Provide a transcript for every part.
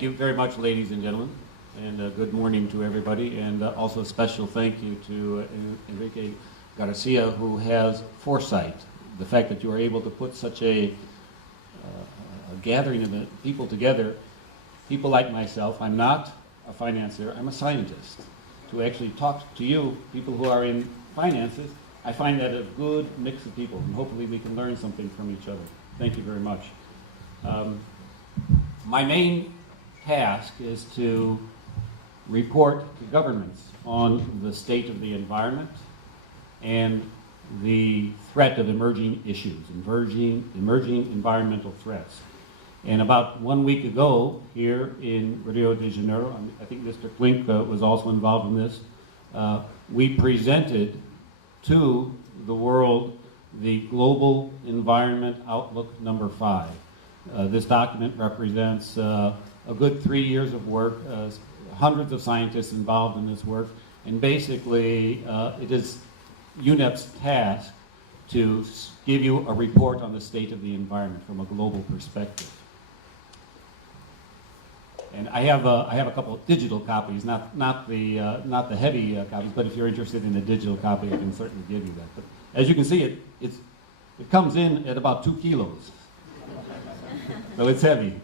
Thank you very much, ladies and gentlemen, and good morning to everybody, and also a special thank you to Enrique Garcia, who has foresight. The fact that you are able to put such a gathering of people together, people like myself. I'm not a financier, I'm a scientist. To actually talk to you, people who are in finances, I find that a good mix of people, and hopefully we can learn something from each other. Thank you very much. My main task is to report to governments on the state of the environment and the threat of emerging issues, emerging environmental threats. And about 1 week ago, here in Rio de Janeiro, I think Mr. Klink was also involved in this, we presented to the world the Global Environment Outlook number 5. This document represents a good 3 years of work, hundreds of scientists involved in this work, and basically it is UNEP's task to give you a report on the state of the environment from a global perspective. And I have a couple of digital copies, not the heavy copies, but if you're interested in a digital copy, I can certainly give you that. But as you can see, it comes in at about 2 kilos. So it's heavy.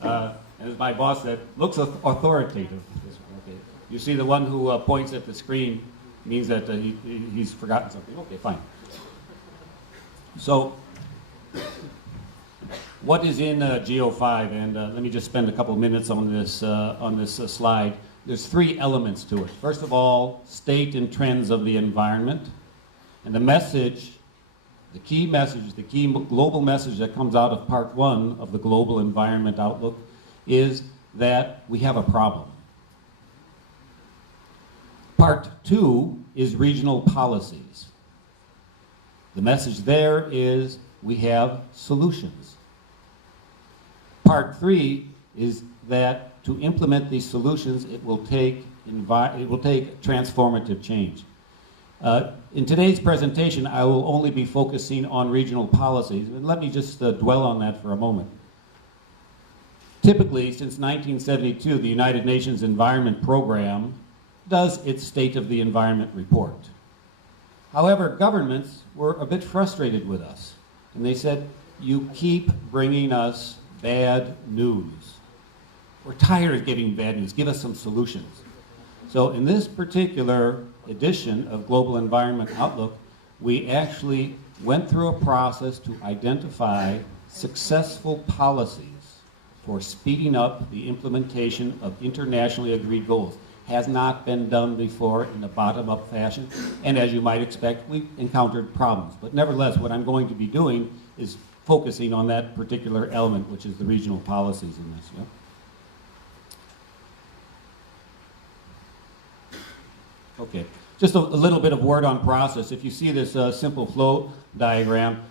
And as my boss said, looks authoritative. Okay. You see the one who points at the screen means that he's forgotten something. Okay, fine. So, what is in GO5? And let me just spend a couple minutes on this slide. There's 3 elements to it. First of all, state and trends of the environment. And the message, the key global message that comes out of part 1 of the Global Environment Outlook is that we have a problem. Part 2 is regional policies. The message there is we have solutions. Part 3 is that to implement these solutions, it will take transformative change. In today's presentation, I will only be focusing on regional policies, and let me just dwell on that for a moment. Typically, since 1972, the United Nations Environment Program does its State of the Environment report. However, governments were a bit frustrated with us, and they said, you keep bringing us bad news. We're tired of giving bad news. Give us some solutions. So in this particular edition of Global Environment Outlook, we actually went through a process to identify successful policies for speeding up the implementation of internationally agreed goals. Has not been done before in a bottom-up fashion, and as you might expect, we encountered problems. But nevertheless, what I'm going to be doing is focusing on that particular element, which is the regional policies in this. Yeah? Okay, just a little bit of word on process. If you see this simple flow diagram,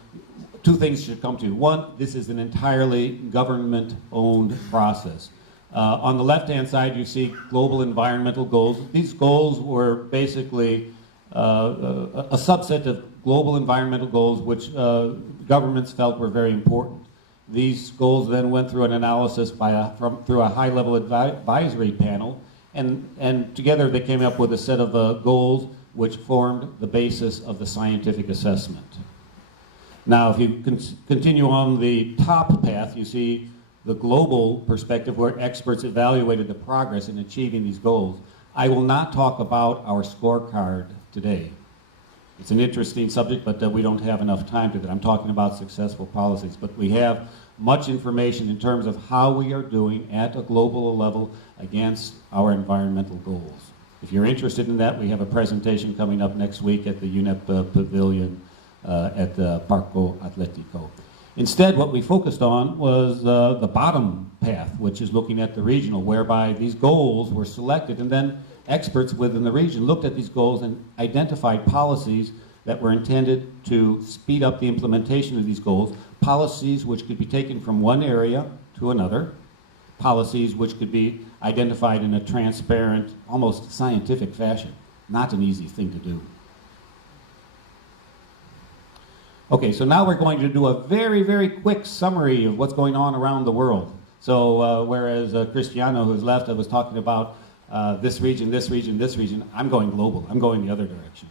2 things should come to you. One, this is an entirely government-owned process. On the left-hand side, you see global environmental goals. These goals were basically a subset of global environmental goals which governments felt were very important. These goals then went through an analysis through a high-level advisory panel, and together they came up with a set of goals which formed the basis of the scientific assessment. Now, if you continue on the top path, you see the global perspective where experts evaluated the progress in achieving these goals. I will not talk about our scorecard today. It's an interesting subject, but we don't have enough time to that. I'm talking about successful policies, but we have much information in terms of how we are doing at a global level against our environmental goals. If you're interested in that, we have a presentation coming up next week at the UNEP Pavilion at Parco Atletico. Instead, what we focused on was the bottom path, which is looking at the regional, whereby these goals were selected, and then experts within the region looked at these goals and identified policies that were intended to speed up the implementation of these goals, policies which could be taken from one area to another, policies which could be identified in a transparent, almost scientific fashion. Not an easy thing to do. Okay, so now we're going to do a very, very quick summary of what's going on around the world. So whereas Cristiano, who's left, was talking about this region, this region, this region, I'm going global. I'm going the other direction.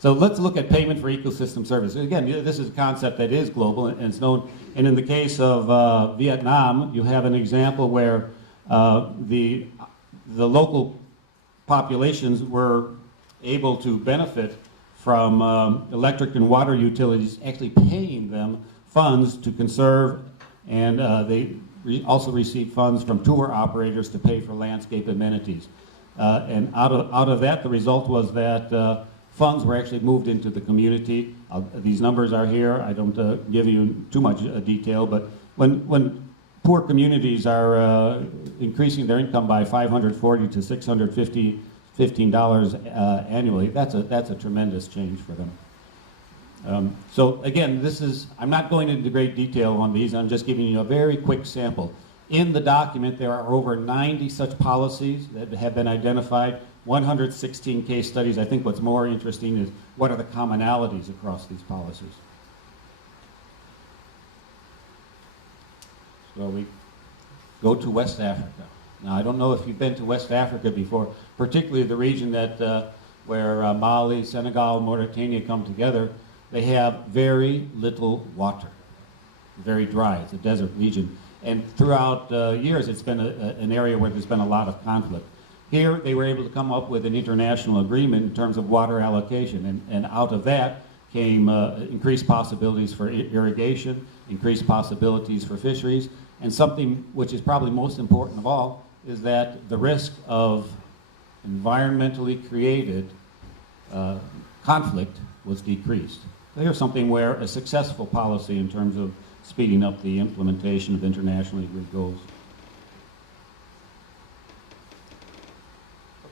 So let's look at payment for ecosystem services. Again, this is a concept that is global and it's known. And in the case of Vietnam, you have an example where the local populations were able to benefit from electric and water utilities actually paying them funds to conserve, and they also received funds from tour operators to pay for landscape amenities. And out of that, the result was that funds were actually moved into the community. These numbers are here. I don't give you too much detail, but when poor communities are increasing their income by $540 to $615 annually, that's a tremendous change for them. So again, I'm not going into great detail on these. I'm just giving you a very quick sample. In the document, there are over 90 such policies that have been identified. 116 case studies. I think what's more interesting is what are the commonalities across these policies. So we go to West Africa. Now, I don't know if you've been to West Africa before, particularly the region that where Mali, Senegal, Mauritania come together. They have very little water, very dry. It's a desert region. And throughout years, it's been an area where there's been a lot of conflict. Here, they were able to come up with an international agreement in terms of water allocation, and out of that came increased possibilities for irrigation, increased possibilities for fisheries, and something which is probably most important of all is that the risk of environmentally created conflict was decreased. So here's something where a successful policy in terms of speeding up the implementation of internationally agreed goals.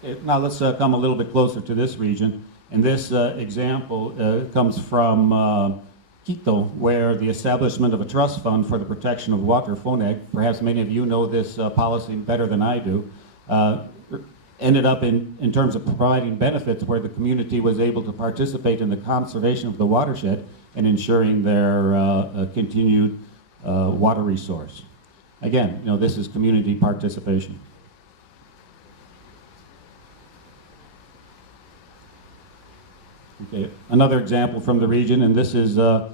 Okay, now let's come a little bit closer to this region. And this example comes from Quito, where the establishment of a trust fund for the protection of water, FONEC, perhaps many of you know this policy better than I do, ended up in terms of providing benefits where the community was able to participate in the conservation of the watershed and ensuring their continued water resource. Again, this is community participation. Okay, another example from the region, and this is an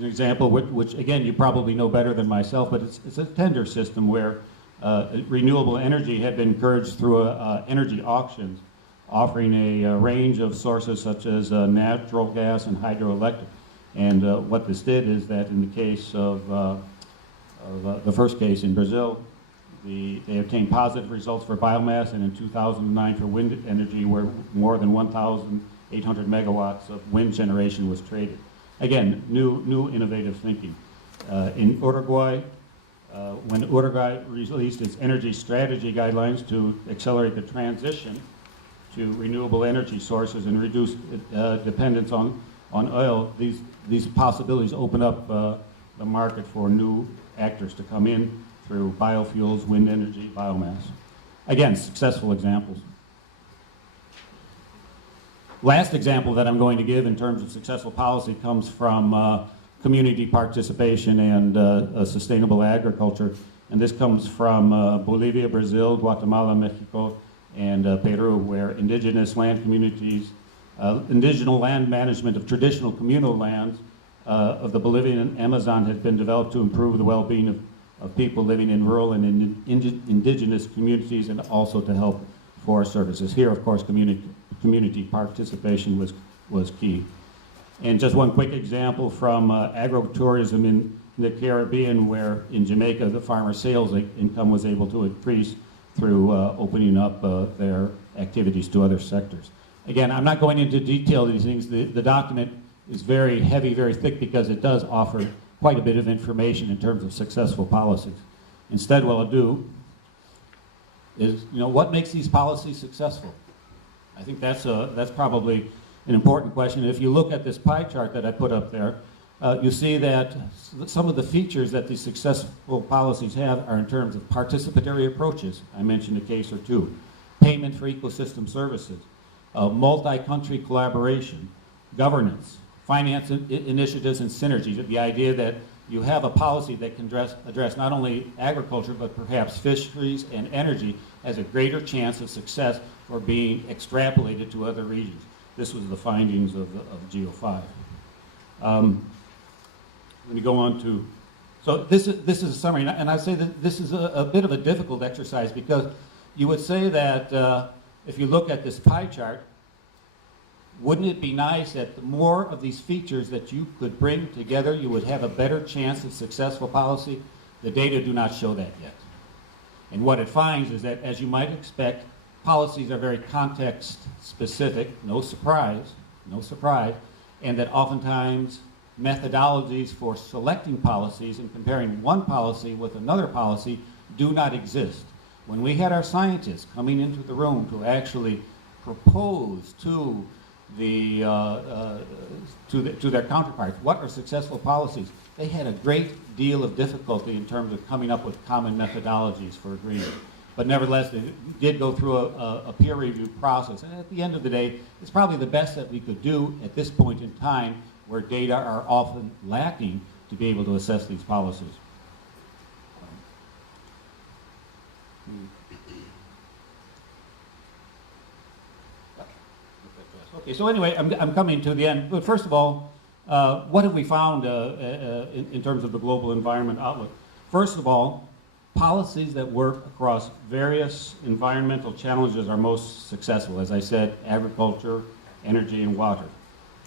example which again, you probably know better than myself, but it's a tender system where renewable energy had been encouraged through energy auctions, offering a range of sources such as natural gas and hydroelectric. And what this did is that in the case of the first case in Brazil, they obtained positive results for biomass, and in 2009 for wind energy, where more than 1,800 megawatts of wind generation was traded. Again, new innovative thinking. In Uruguay, when Uruguay released its energy strategy guidelines to accelerate the transition to renewable energy sources and reduce dependence on oil, these possibilities open up the market for new actors to come in through biofuels, wind energy, biomass. Again, successful examples. Last example that I'm going to give in terms of successful policy comes from community participation and sustainable agriculture. And this comes from Bolivia, Brazil, Guatemala, Mexico, and Peru, where indigenous land communities, indigenous land management of traditional communal lands of the Bolivian Amazon has been developed to improve the well-being of people living in rural and indigenous communities, and also to help forest services. Here, of course, community participation was key. And just one quick example from agritourism in the Caribbean, where in Jamaica the farmer sales income was able to increase through opening up their activities to other sectors. Again, I'm not going into detail of these things. The document is very heavy, very thick, because it does offer quite a bit of information in terms of successful policies. Instead, what I'll do is, what makes these policies successful? I think that's probably an important question. If you look at this pie chart that I put up there, you see that some of the features that these successful policies have are in terms of participatory approaches. I mentioned a case or two. Payment for ecosystem services, multi-country collaboration, governance, finance initiatives and synergies. The idea that you have a policy that can address not only agriculture, but perhaps fisheries and energy, has a greater chance of success for being extrapolated to other regions. This was the findings of GEO5. Let me go on to, so this is a summary, and I say that this is a bit of a difficult exercise, because you would say that if you look at this pie chart, wouldn't it be nice that the more of these features that you could bring together, you would have a better chance of successful policy? The data do not show that yet. And what it finds is that, as you might expect, policies are very context specific, no surprise, and that oftentimes methodologies for selecting policies and comparing one policy with another policy do not exist. When we had our scientists coming into the room to actually propose to their counterparts what are successful policies, they had a great deal of difficulty in terms of coming up with common methodologies for agreement. But nevertheless, they did go through a peer review process. And at the end of the day, it's probably the best that we could do at this point in time, where data are often lacking to be able to assess these policies. Okay, so anyway, I'm coming to the end. But first of all, what have we found in terms of the global environment outlook? First of all, policies that work across various environmental challenges are most successful. As I said, agriculture, energy, and water.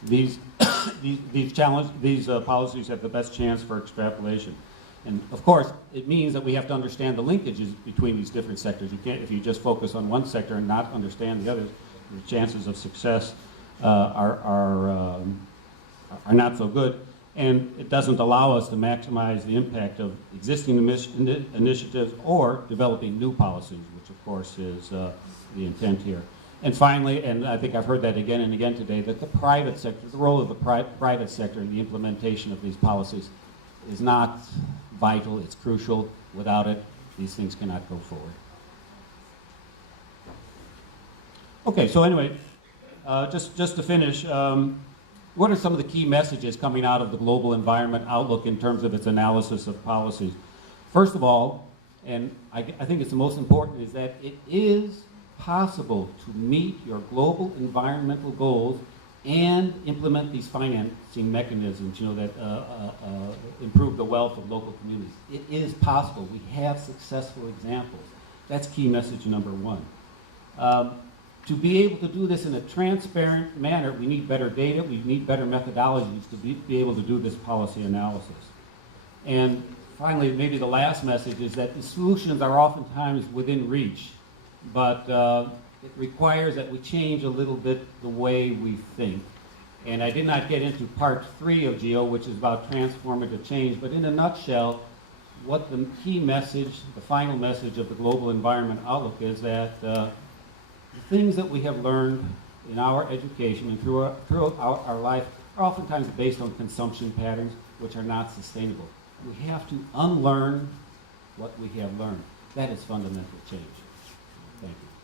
These policies have the best chance for extrapolation. And of course, it means that we have to understand the linkages between these different sectors. You can't, if you just focus on one sector and not understand the others, the chances of success are not so good. And it doesn't allow us to maximize the impact of existing initiatives or developing new policies, which of course is the intent here. And finally, and I think I've heard that again and again today, that the private sector, the role of the private sector in the implementation of these policies is not vital, it's crucial. Without it, these things cannot go forward. Okay, so anyway, just to finish, what are some of the key messages coming out of the global environment outlook in terms of its analysis of policies? First of all, and I think it's the most important, is that it is possible to meet your global environmental goals and implement these financing mechanisms, that improve the wealth of local communities. It is possible. We have successful examples. That's key message number one. To be able to do this in a transparent manner, we need better data, we need better methodologies to be able to do this policy analysis. And finally, maybe the last message is that the solutions are oftentimes within reach, but it requires that we change a little bit the way we think. And I did not get into part 3 of GEO, which is about transformative change, but in a nutshell, what the key message, the final message of the global environment outlook is that the things that we have learned in our education and throughout our life are oftentimes based on consumption patterns which are not sustainable. We have to unlearn what we have learned. That is fundamental change. Thank you.